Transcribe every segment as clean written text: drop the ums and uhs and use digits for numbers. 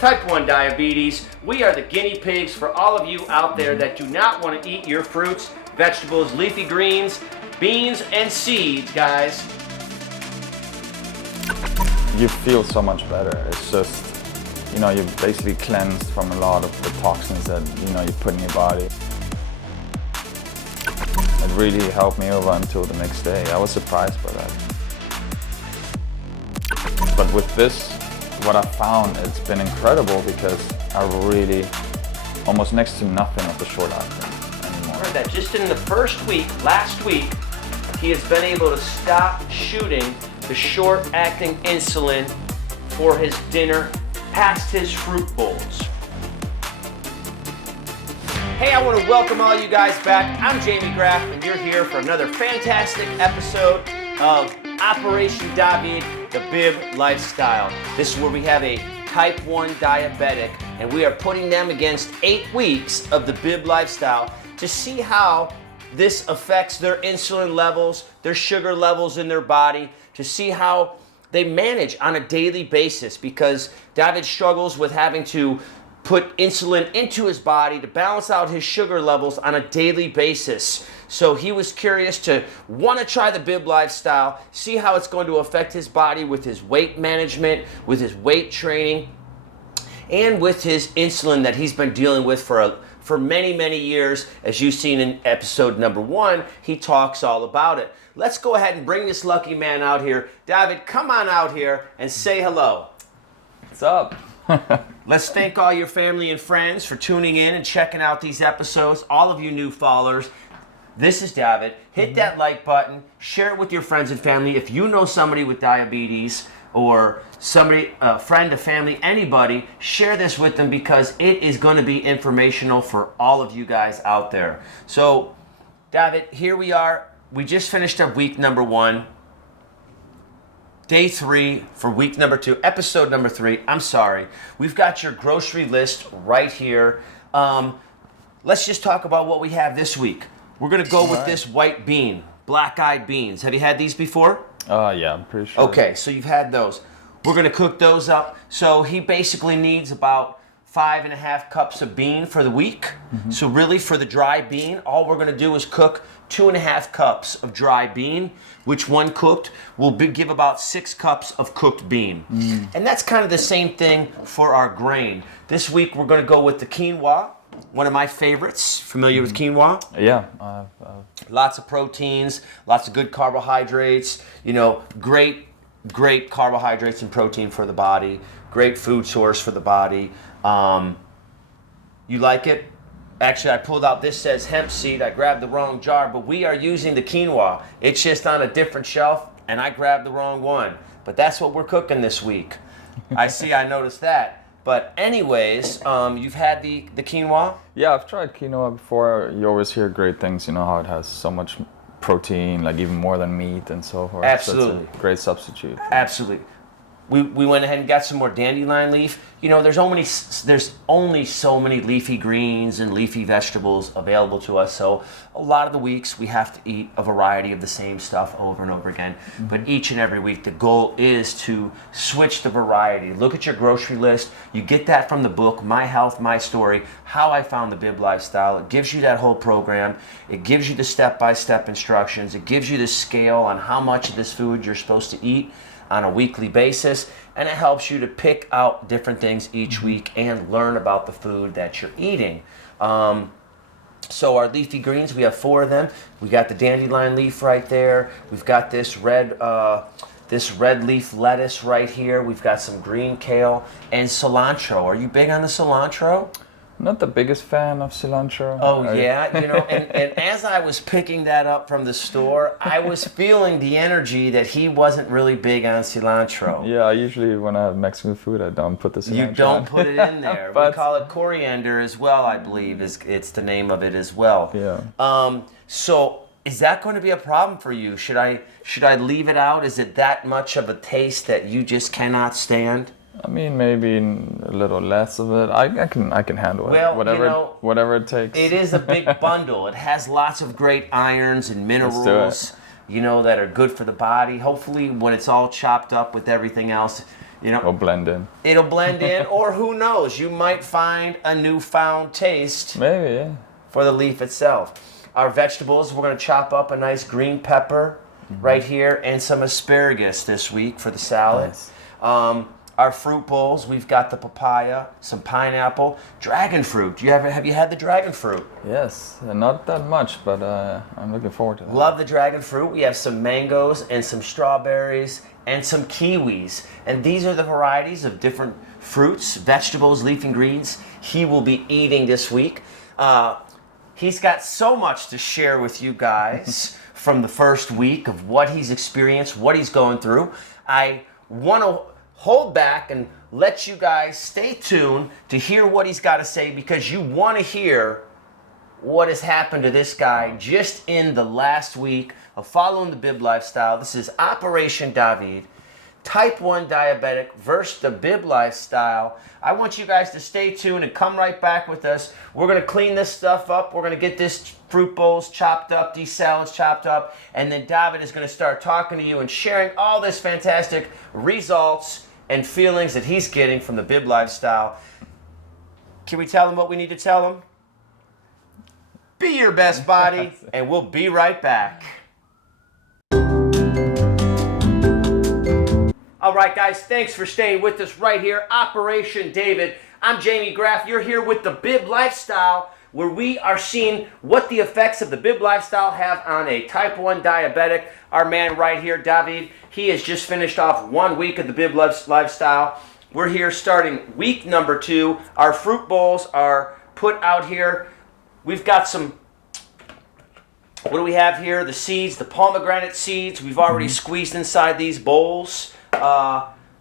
Type 1 diabetes. We are the guinea pigs for all of you out there that do not want to eat your fruits, vegetables, leafy greens, beans, and seeds, guys. You feel so much better. It's just, you're basically cleansed from a lot of the toxins that, you put in your body. It really helped me over until the next day. I was surprised by that. But with this, what I found, it's been incredible because I really, almost next to nothing of the short-acting anymore. I heard that just in the first week, last week, he has been able to stop shooting the short-acting insulin for his dinner past his fruit bowls. Hey, I want to welcome all you guys back. I'm Jamie Graff, and you're here for another fantastic episode of Operation David, the Bib Lifestyle. This is where we have a type 1 diabetic, and we are putting them against 8 weeks of the Bib Lifestyle to see how this affects their insulin levels, their sugar levels in their body, to see how they manage on a daily basis, because David struggles with having to put insulin into his body to balance out his sugar levels on a daily basis. So he was curious to want to try the Bib Lifestyle, see how it's going to affect his body with his weight management, with his weight training, and with his insulin that he's been dealing with for many, many years. As you've seen in episode number 1, he talks all about it. Let's go ahead and bring this lucky man out here. David, come on out here and say hello. What's up? Let's thank all your family and friends for tuning in and checking out these episodes. All of you new followers, this is David. Hit that like button. Share it with your friends and family. If you know somebody with diabetes or somebody, a friend, a family, anybody, share this with them because it is going to be informational for all of you guys out there. So, David, here we are. We just finished up week number 1. Day 3 for week number 2, episode number 3. I'm sorry. We've got your grocery list right here. Let's just talk about what we have this week. We're going to go with this white bean, black-eyed beans. Have you had these before? Yeah, I'm pretty sure. Okay, so you've had those. We're going to cook those up. So he basically needs about 5.5 cups of bean for the week. Mm-hmm. So really for the dry bean, all we're going to do is cook 2.5 cups of dry bean, which when cooked will give about 6 cups of cooked bean. And that's kind of the same thing for our grain. This week we're going to go with the quinoa, one of my favorites. Familiar with quinoa? Yeah. Lots of proteins, lots of good carbohydrates, great carbohydrates and protein for the body, great food source for the body. You like it? Actually, I pulled out, this says hemp seed. I grabbed the wrong jar, but we are using the quinoa. It's just on a different shelf, and I grabbed the wrong one. But that's what we're cooking this week. I noticed that. But anyways, you've had the quinoa? Yeah, I've tried quinoa before. You always hear great things, how it has so much protein, like even more than meat and so forth. Absolutely. So it's a great substitute. Absolutely. We went ahead and got some more dandelion leaf. There's only so many leafy greens and leafy vegetables available to us. So a lot of the weeks we have to eat a variety of the same stuff over and over again. Mm-hmm. But each and every week the goal is to switch the variety. Look at your grocery list. You get that from the book, My Health, My Story, How I Found the Bib Lifestyle. It gives you that whole program. It gives you the step-by-step instructions. It gives you the scale on how much of this food you're supposed to eat on a weekly basis, and it helps you to pick out different things each week and learn about the food that you're eating. So our leafy greens, we have 4 of them. We got the dandelion leaf right there. We've got this red leaf lettuce right here. We've got some green kale and cilantro. Are you big on the cilantro? Not the biggest fan of cilantro. Oh, yeah, and as I was picking that up from the store, I was feeling the energy that he wasn't really big on cilantro. Yeah, usually when I have Mexican food, I don't put the cilantro You don't put it in there. We call it coriander as well, I believe, it's the name of it as well. Yeah. So is that going to be a problem for you? Should I leave it out? Is it that much of a taste that you just cannot stand? I mean, maybe a little less of it. I can handle it. Well, whatever it takes. It is a big bundle. It has lots of great irons and minerals, that are good for the body. Hopefully, when it's all chopped up with everything else, You know, It'll blend in. it'll blend in, or who knows, you might find a newfound taste Maybe, yeah. for the leaf itself. Our vegetables, we're going to chop up a nice green pepper right here and some asparagus this week for the salad. Nice. Our fruit bowls, we've got the papaya, some pineapple, dragon fruit. Have you had the dragon fruit? Yes, not that much, but I'm looking forward to that. Love the dragon fruit. We have some mangoes and some strawberries and some kiwis. And these are the varieties of different fruits, vegetables, leafy greens he will be eating this week. He's got so much to share with you guys from the first week of what he's experienced, what he's going through. I want to hold back and let you guys stay tuned to hear what he's got to say, because you want to hear what has happened to this guy just in the last week of following the Bib lifestyle. This is Operation David, type 1 diabetic versus the Bib lifestyle. I want you guys to stay tuned and come right back with us. We're going to clean this stuff up. We're going to get this fruit bowls chopped up, these salads chopped up, and then David is going to start talking to you and sharing all this fantastic results and feelings that he's getting from the Bib lifestyle. Can we tell him what we need to tell him? Be your best body, and we'll be right back. All right, guys, thanks for staying with us right here. Operation David. I'm Jamie Graff. You're here with the Bib lifestyle, where we are seeing what the effects of the Bib lifestyle have on a type 1 diabetic. Our man right here, David, he has just finished off 1 week of the Bib lifestyle. We're here starting week number 2. Our fruit bowls are put out here. We've got some, what do we have here? The seeds, the pomegranate seeds. We've already squeezed inside these bowls.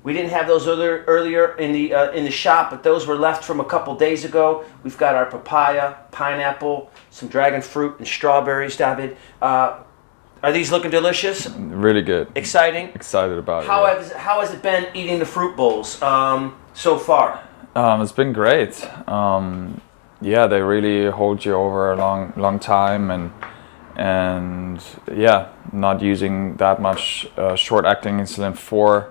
We didn't have those earlier in the shop, but those were left from a couple days ago. We've got our papaya, pineapple, some dragon fruit, and strawberries, David. Are these looking delicious? Really good. Exciting? Excited about How it. how has it been eating the fruit bowls so far? It's been great. Yeah, they really hold you over a long time, and yeah, not using that much short-acting insulin for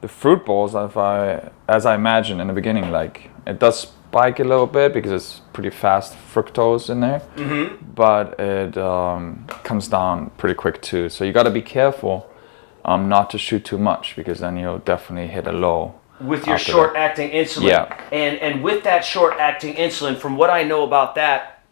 the fruit bowls, as I imagined in the beginning. Like, it does spike a little bit because it's pretty fast fructose in there, but it comes down pretty quick too. So you got to be careful not to shoot too much, because then you'll definitely hit a low. With your short-acting insulin. Yeah. And with that short-acting insulin, from what I know about that,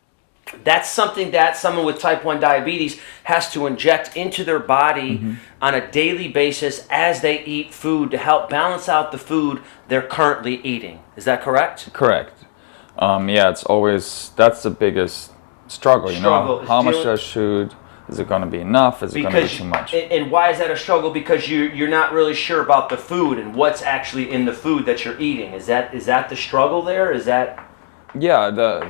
that's something that someone with type 1 diabetes has to inject into their body on a daily basis as they eat food to help balance out the food they're currently eating. Is that correct? Correct. Yeah, it's always, that's the biggest struggle, you know. How much do I shoot? Is it going to be enough? Is it going to be too much? And why is that a struggle? Because you're not really sure about the food and what's actually in the food that you're eating. Is that the struggle there? Is that? Yeah,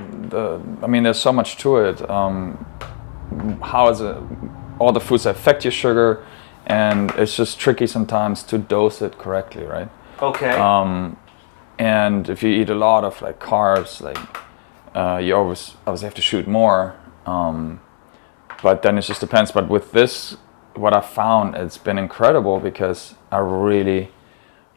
I mean, there's so much to it. How is it? All the foods affect your sugar, and it's just tricky sometimes to dose it correctly, right? Okay. And if you eat a lot of like carbs, like you obviously have to shoot more. But then it just depends. But with this, what I found, it's been incredible, because I really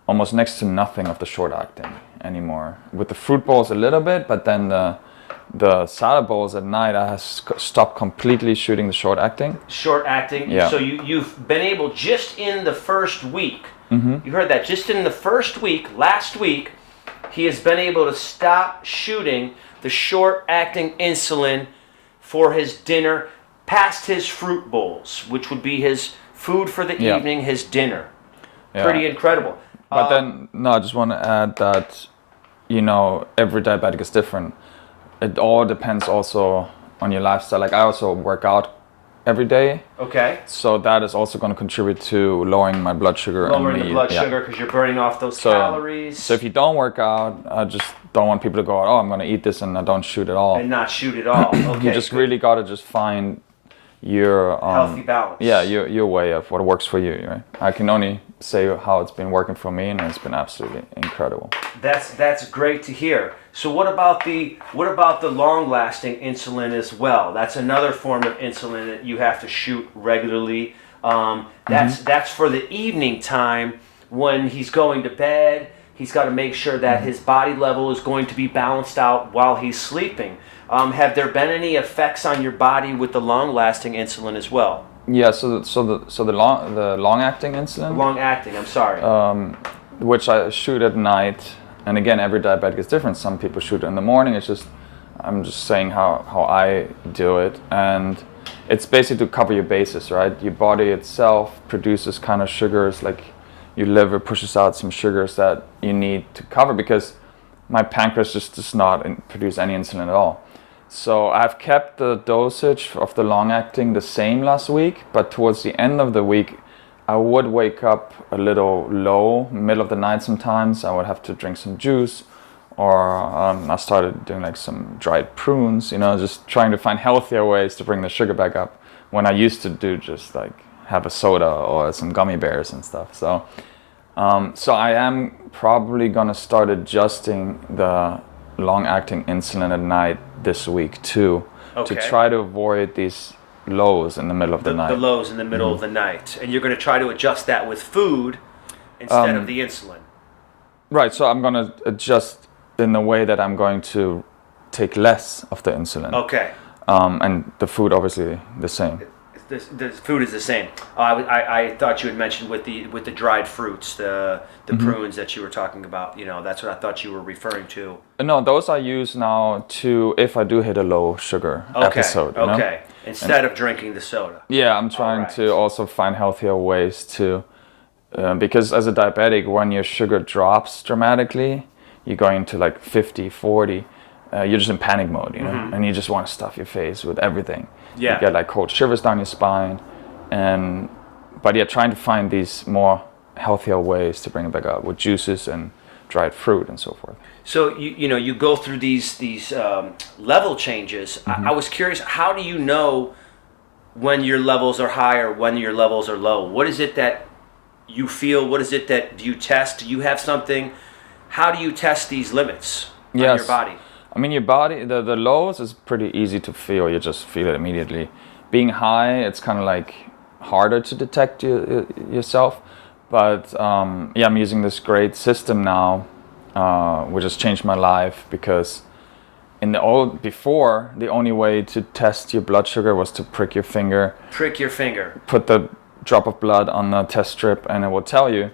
almost next to nothing of the short acting anymore. With the fruit bowls a little bit, but then the salad bowls at night, I have stopped completely shooting the short acting. Short acting. Yeah. So you've been able, just in the first week, you heard that, just in the first week, last week, he has been able to stop shooting the short acting insulin for his dinner, past his fruit bowls, which would be his food for the evening, his dinner. Yeah. Pretty incredible. But then, no, I just want to add that, you know, every diabetic is different. It all depends also on your lifestyle. Like, I also work out every day. Okay. So that is also going to contribute to lowering my blood sugar. Lowering the blood sugar, because you're burning off those calories. So if you don't work out, I just don't want people to go, oh, I'm going to eat this and I don't shoot at all. And not shoot at all. Okay. You just really got to just find your healthy balance. Yeah, your way of what works for you, right? I can only say how it's been working for me, and it's been absolutely incredible. That's great to hear. So what about the long-lasting insulin as well? That's another form of insulin that you have to shoot regularly. That's for the evening time when he's going to bed. He's got to make sure that his body level is going to be balanced out while he's sleeping. Have there been any effects on your body with the long-lasting insulin as well? Yeah, the long-acting insulin. Long-acting, I'm sorry. Which I shoot at night, and again, every diabetic is different. Some people shoot it in the morning. I'm just saying how I do it, and it's basically to cover your bases, right? Your body itself produces kind of sugars, like your liver pushes out some sugars that you need to cover, because my pancreas just does not produce any insulin at all. So I've kept the dosage of the long-acting the same last week, but towards the end of the week, I would wake up a little low, middle of the night sometimes. I would have to drink some juice, or I started doing like some dried prunes, just trying to find healthier ways to bring the sugar back up, when I used to do just like have a soda or some gummy bears and stuff. So I am probably gonna start adjusting the long-acting insulin at night this week too, to try to avoid these lows in the middle of the night. The lows in the middle of the night, and you're going to try to adjust that with food instead of the insulin. Right. So I'm going to adjust in the way that I'm going to take less of the insulin. Okay. And the food obviously the same. The food is the same. I thought you had mentioned with the dried fruits, the prunes that you were talking about. That's what I thought you were referring to. No, those I use now if I do hit a low sugar episode. Okay. Instead of drinking the soda. Yeah, I'm trying to also find healthier ways to, because as a diabetic, when your sugar drops dramatically, you're going to like 50, 40. You're just in panic mode, and you just want to stuff your face with everything. Yeah. You get like cold shivers down your spine, but trying to find these more healthier ways to bring it back up with juices and dried fruit and so forth. So you go through these level changes. I was curious, how do you know when your levels are high or when your levels are low? What is it that you feel? What is it that you test? Do you have something? How do you test these limits on your body? I mean, your body, the lows is pretty easy to feel. You just feel it immediately. Being high, it's kind of like harder to detect yourself. But I'm using this great system now, which has changed my life, because before, the only way to test your blood sugar was to prick your finger. Prick your finger. Put the drop of blood on the test strip, and it will tell you.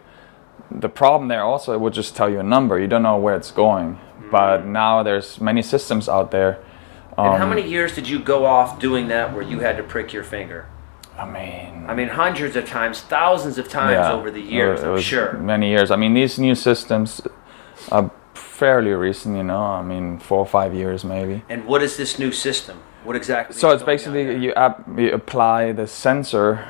The problem there also, it would just tell you a number. You don't know where it's going. But now there's many systems out there. And how many years did you go off doing that where you had to prick your finger? I mean, hundreds of times, thousands of times over the years, I'm sure. Many years. I mean, these new systems are fairly recent, 4 or 5 years maybe. And what is this new system? What exactly? So it's basically you apply the sensor.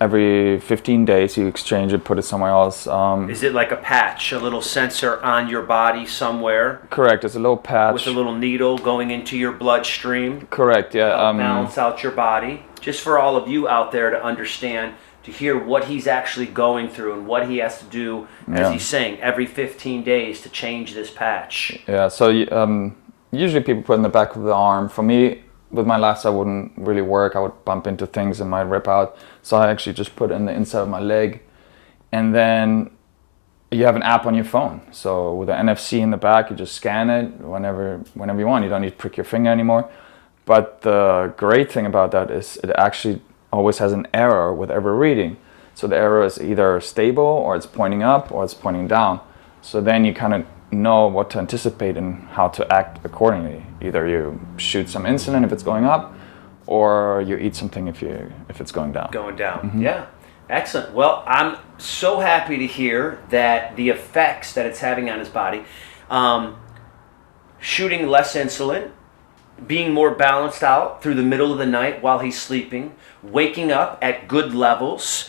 Every 15 days you exchange it, put it somewhere else. Is it like a patch, a little sensor on your body somewhere? Correct, it's a little patch. With a little needle going into your bloodstream? Correct, yeah. Balance out your body. Just for all of you out there to understand, to hear what he's actually going through and what he has to do, as he's saying, every 15 days to change this patch. Yeah, so usually people put it in the back of the arm. For me, with my lats, I wouldn't really work. I would bump into things and might rip out. So I actually just put it in the inside of my leg. And then you have an app on your phone. So with the NFC in the back, you just scan it whenever you want. You don't need to prick your finger anymore. But the great thing about that is it actually always has an error with every reading. So the error is either stable, or it's pointing up, or it's pointing down. So then you kind of know what to anticipate and how to act accordingly. Either you shoot some insulin if it's going up, or you eat something if it's going down. Going down, yeah. Excellent. Well, I'm so happy to hear that the effects that it's having on his body, shooting less insulin, being more balanced out through the middle of the night while he's sleeping, waking up at good levels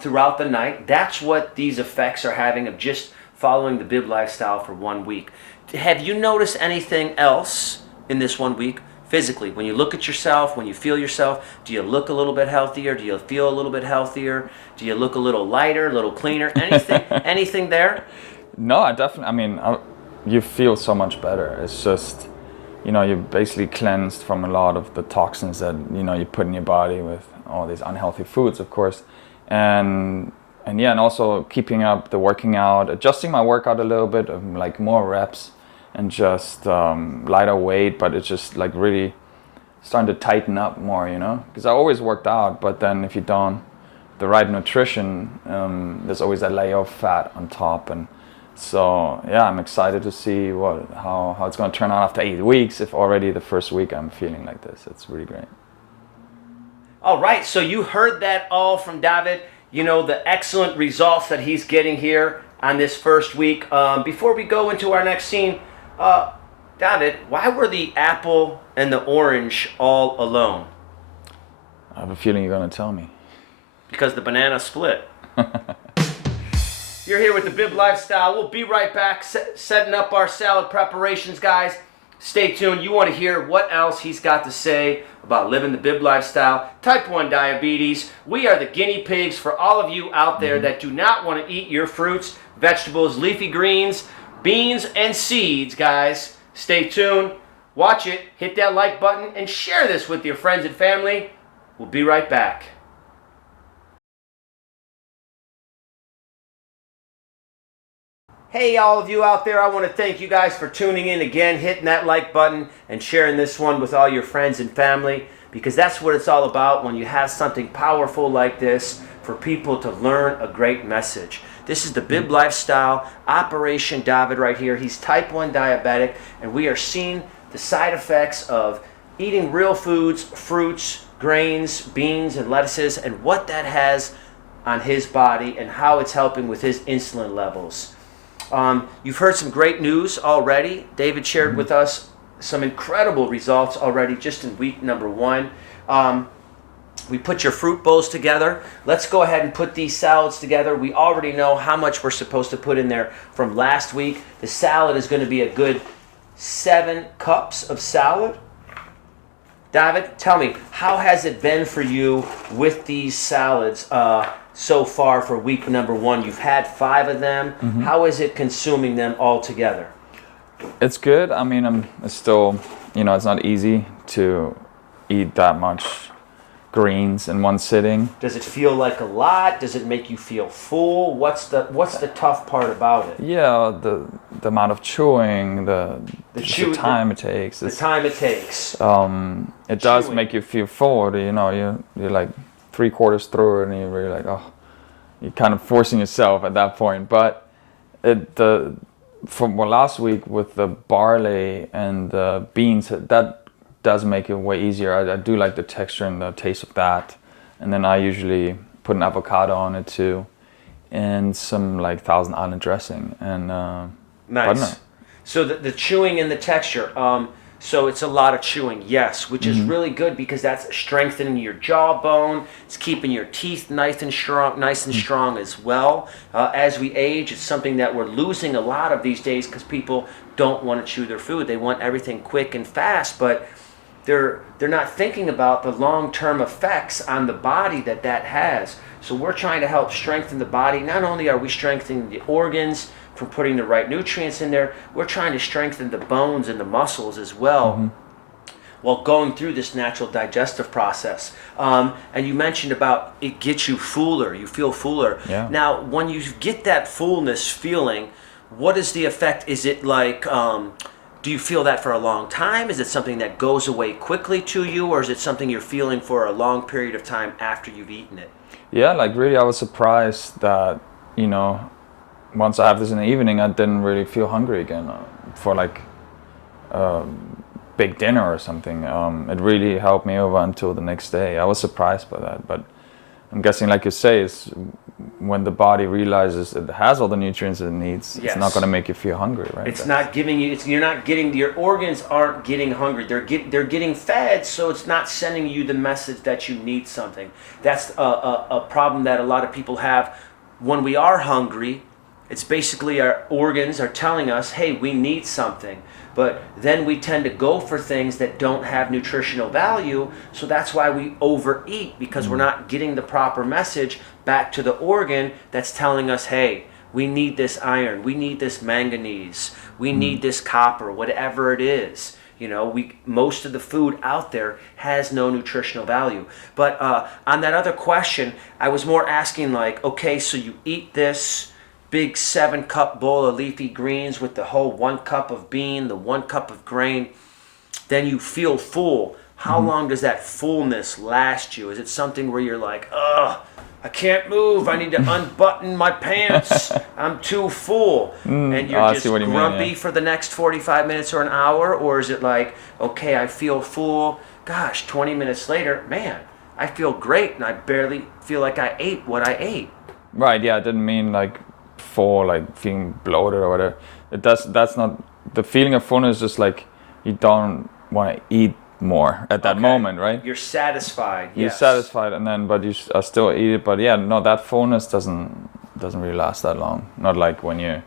throughout the night. That's what these effects are having of just following the Bib lifestyle for 1 week. Have you noticed anything else in this 1 week? Physically, when you look at yourself, when you feel yourself, do you look a little bit healthier? Do you feel a little bit healthier? Do you look a little lighter, a little cleaner? Anything there? No, you feel so much better. It's just, you're basically cleansed from a lot of the toxins that, you put in your body with all these unhealthy foods, of course. And yeah, and also keeping up the working out, adjusting my workout a little bit, like more reps and just lighter weight, but it's just like really starting to tighten up more, you know, because I always worked out, but then if you don't the right nutrition, there's always that layer of fat on top. And so yeah, I'm excited to see how it's going to turn out after 8 weeks, if already the first week I'm feeling like this. It's really great. All right, so you heard that all from David, you know, the excellent results that he's getting here on this first week. Before we go into our next scene, David, why were the apple and the orange all alone? I have a feeling you're going to tell me. Because the banana split. You're here with the Bib Lifestyle. We'll be right back setting up our salad preparations, guys. Stay tuned. You want to hear what else he's got to say about living the Bib Lifestyle, type 1 diabetes. We are the guinea pigs for all of you out there that do not want to eat your fruits, vegetables, leafy greens, beans, and seeds, guys. Stay tuned. Watch it. Hit that like button and share this with your friends and family. We'll be right back. Hey, all of you out there, I want to thank you guys for tuning in again, hitting that like button, and sharing this one with all your friends and family, because that's what it's all about when you have something powerful like this for people to learn a great message. This is the Bib Lifestyle, Operation David right here. He's type 1 diabetic, and we are seeing the side effects of eating real foods, fruits, grains, beans, and lettuces, and what that has on his body and how it's helping with his insulin levels. You've heard some great news already. David shared with us some incredible results already just in week number 1. We put your fruit bowls together. Let's go ahead and put these salads together. We already know how much we're supposed to put in there from last week. The salad is going to be a good 7 cups of salad. David, tell me, how has it been for you with these salads so far for week number 1? You've had 5 of them. How is it consuming them all together? It's good. I mean, it's still, you know, it's not easy to eat that much greens in one sitting. Does it feel like a lot? Does it make you feel full? What's the tough part about it? Yeah, the amount of chewing, the time it takes. The time it takes. It does make you feel full. You know, you're like 3/4 through it, and you're really like, oh, you're kind of forcing yourself at that point. But from last week with the barley and the beans, that does make it way easier. I do like the texture and the taste of that. And then I usually put an avocado on it too, and some like Thousand Island dressing. And nice. So the chewing and the texture. So it's a lot of chewing, yes, which is really good because that's strengthening your jawbone. It's keeping your teeth nice and strong as well. As we age, it's something that we're losing a lot of these days because people don't want to chew their food. They want everything quick and fast, but they're not thinking about the long-term effects on the body that has. So we're trying to help strengthen the body. Not only are we strengthening the organs from putting the right nutrients in there, we're trying to strengthen the bones and the muscles as well while going through this natural digestive process. And you mentioned about it gets you fuller. You feel fuller. Yeah. Now, when you get that fullness feeling, what is the effect? Is it like... do you feel that for a long time? Is it something that goes away quickly to you, or is it something you're feeling for a long period of time after you've eaten it? Yeah, like really I was surprised that, you know, once I have this in the evening, I didn't really feel hungry again for like big dinner or something. It really helped me over until the next day. I was surprised by that, but I'm guessing, like you say, is when the body realizes it has all the nutrients it needs, yes, it's not going to make you feel hungry, right? It's not giving you. You're not getting. Your organs aren't getting hungry. They're getting fed, so it's not sending you the message that you need something. That's a problem that a lot of people have when we are hungry. It's basically our organs are telling us, hey, we need something. But then we tend to go for things that don't have nutritional value. So that's why we overeat, because we're not getting the proper message back to the organ that's telling us, hey, we need this iron, we need this manganese, we need this copper, whatever it is. Most of the food out there has no nutritional value. But on that other question, I was more asking like, okay, so you eat this big 7-cup bowl of leafy greens with the whole 1 cup of bean, the 1 cup of grain, then you feel full. How long does that fullness last you? Is it something where you're like, ugh, I can't move, I need to unbutton my pants, I'm too full, and you're just grumpy for the next 45 minutes or an hour? Or is it like, okay, I feel full, gosh, 20 minutes later, man, I feel great and I barely feel like I ate what I ate? Right, yeah, I didn't mean like full, like feeling bloated or whatever. That's not, the feeling of fullness is just like you don't want to eat more at that moment, right? You're satisfied. You're yes. satisfied, and then but you still eat it. But yeah, no, that fullness doesn't really last that long. Not like when you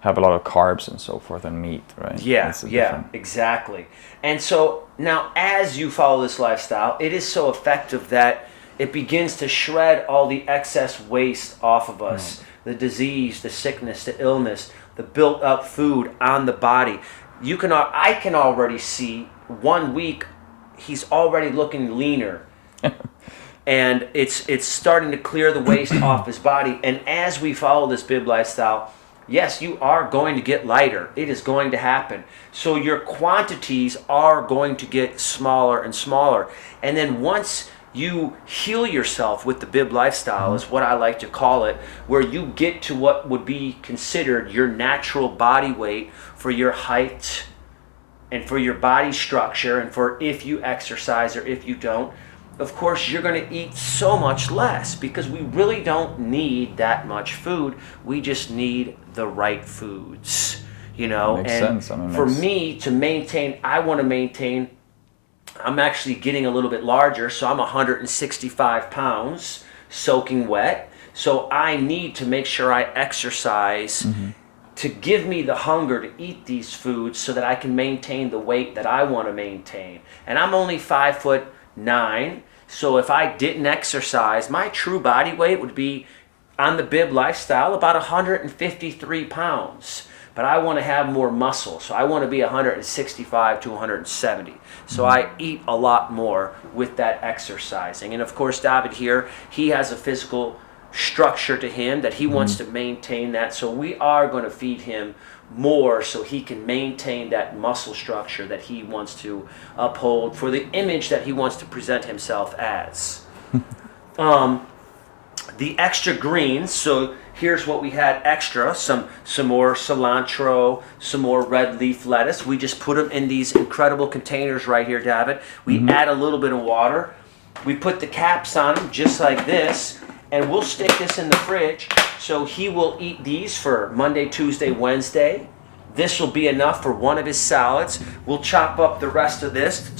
have a lot of carbs and so forth and meat, right? Yeah, exactly. And so now, as you follow this lifestyle, it is so effective that it begins to shred all the excess waste off of us, the disease, the sickness, the illness, the built-up food on the body. I can already see 1 week, he's already looking leaner. And it's starting to clear the waste off his body. And as we follow this bib lifestyle, yes, you are going to get lighter. It is going to happen. So your quantities are going to get smaller and smaller. And then once you heal yourself with the bib lifestyle, is what I like to call it, where you get to what would be considered your natural body weight for your height and for your body structure and for if you exercise or if you don't. Of course, you're going to eat so much less because we really don't need that much food. We just need the right foods, Makes sense. For me to maintain, I'm actually getting a little bit larger, so I'm 165 pounds soaking wet. So I need to make sure I exercise to give me the hunger to eat these foods so that I can maintain the weight that I want to maintain. And I'm only 5'9", so if I didn't exercise, my true body weight would be, on the bib lifestyle, about 153 pounds. But I want to have more muscle, so I want to be 165 to 170. So I eat a lot more with that exercising. And of course, David here, he has a physical structure to him that he wants to maintain that. So we are going to feed him more so he can maintain that muscle structure that he wants to uphold for the image that he wants to present himself as. The extra greens, so here's what we had extra, some more cilantro, some more red leaf lettuce. We just put them in these incredible containers right here, David. We add a little bit of water. We put the caps on them just like this, and we'll stick this in the fridge. So he will eat these for Monday, Tuesday, Wednesday. This will be enough for one of his salads. We'll chop up the rest of this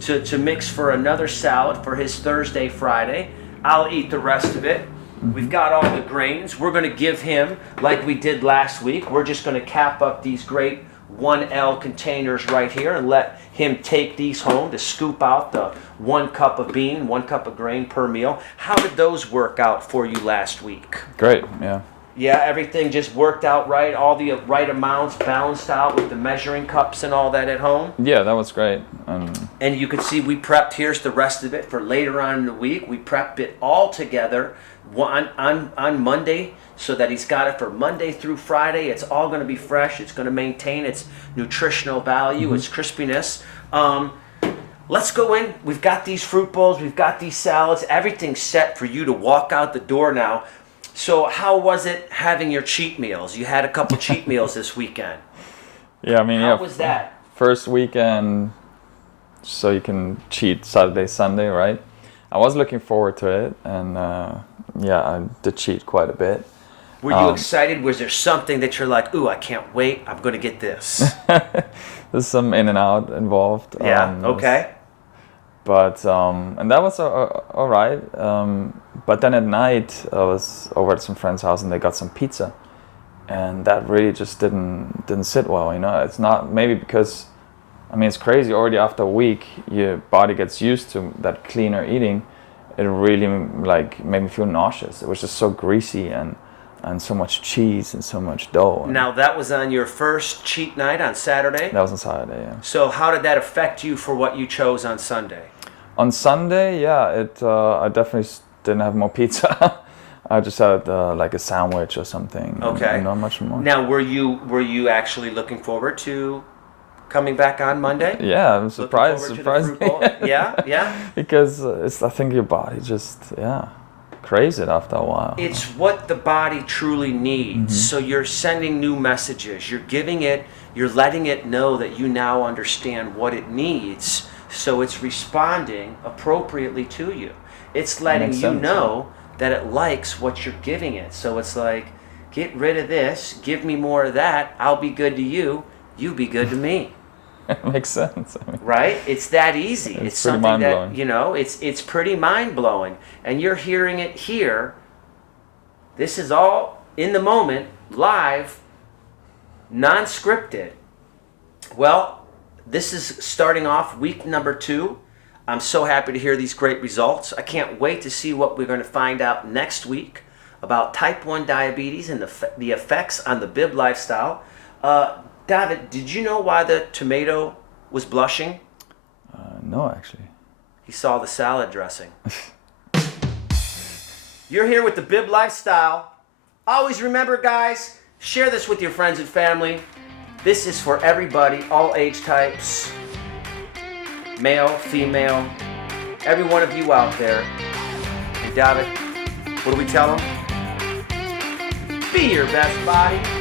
to mix for another salad for his Thursday, Friday. I'll eat the rest of it. We've got all the grains. We're going to give him, like we did last week, we're just going to cap up these great 1L containers right here and let him take these home to scoop out the 1 cup of bean, 1 cup of grain per meal. How did those work out for you last week? Great, yeah. Yeah, everything just worked out right, all the right amounts balanced out with the measuring cups and all that at home? Yeah, that was great. And you can see we prepped, here's the rest of it for later on in the week. We prepped it all together on Monday so that he's got it for Monday through Friday. It's all going to be fresh. It's going to maintain its nutritional value, its crispiness. Let's go in. We've got these fruit bowls. We've got these salads. Everything's set for you to walk out the door now. So how was it having your cheat meals? You had a couple cheat meals this weekend. Yeah, I mean, how was that? First weekend, so you can cheat Saturday, Sunday, right? I was looking forward to it, and I did cheat quite a bit. Were you excited? Was there something that you're like, ooh, I can't wait, I'm going to get this? There's some in and out involved. Yeah, okay. But, and that was all right. But then at night, I was over at some friend's house and they got some pizza. And that really just didn't sit well, It's not, maybe because, it's crazy. Already after a week, your body gets used to that cleaner eating. It really made me feel nauseous. It was just so greasy and and so much cheese and so much dough. Now that was on your first cheat night on Saturday? That was on Saturday, yeah. So how did that affect you for what you chose on Sunday? On Sunday, yeah, I definitely didn't have more pizza. I just had like a sandwich or something. Okay. And not much more. Now, were you actually looking forward to coming back on Monday? Yeah, I'm surprised. Yeah. Because I think your body just craves it after a while. It's what the body truly needs. Mm-hmm. So you're sending new messages. You're giving it. You're letting it know that you now understand what it needs. So it's responding appropriately to you. It's letting you know that it likes what you're giving it. So it's like, get rid of this, give me more of that, I'll be good to you, you be good to me. It makes sense. I mean, right? It's that easy. It's something that, it's pretty mind-blowing. And you're hearing it here. This is all in the moment, live, non-scripted. Well, this is starting off week number 2. I'm so happy to hear these great results. I can't wait to see what we're going to find out next week about type 1 diabetes and the effects on the bib lifestyle. David, did you know why the tomato was blushing? No, actually. He saw the salad dressing. You're here with the bib lifestyle. Always remember, guys, share this with your friends and family. This is for everybody, all age types. Male, female, every one of you out there. And David, what do we tell them? Be your best body.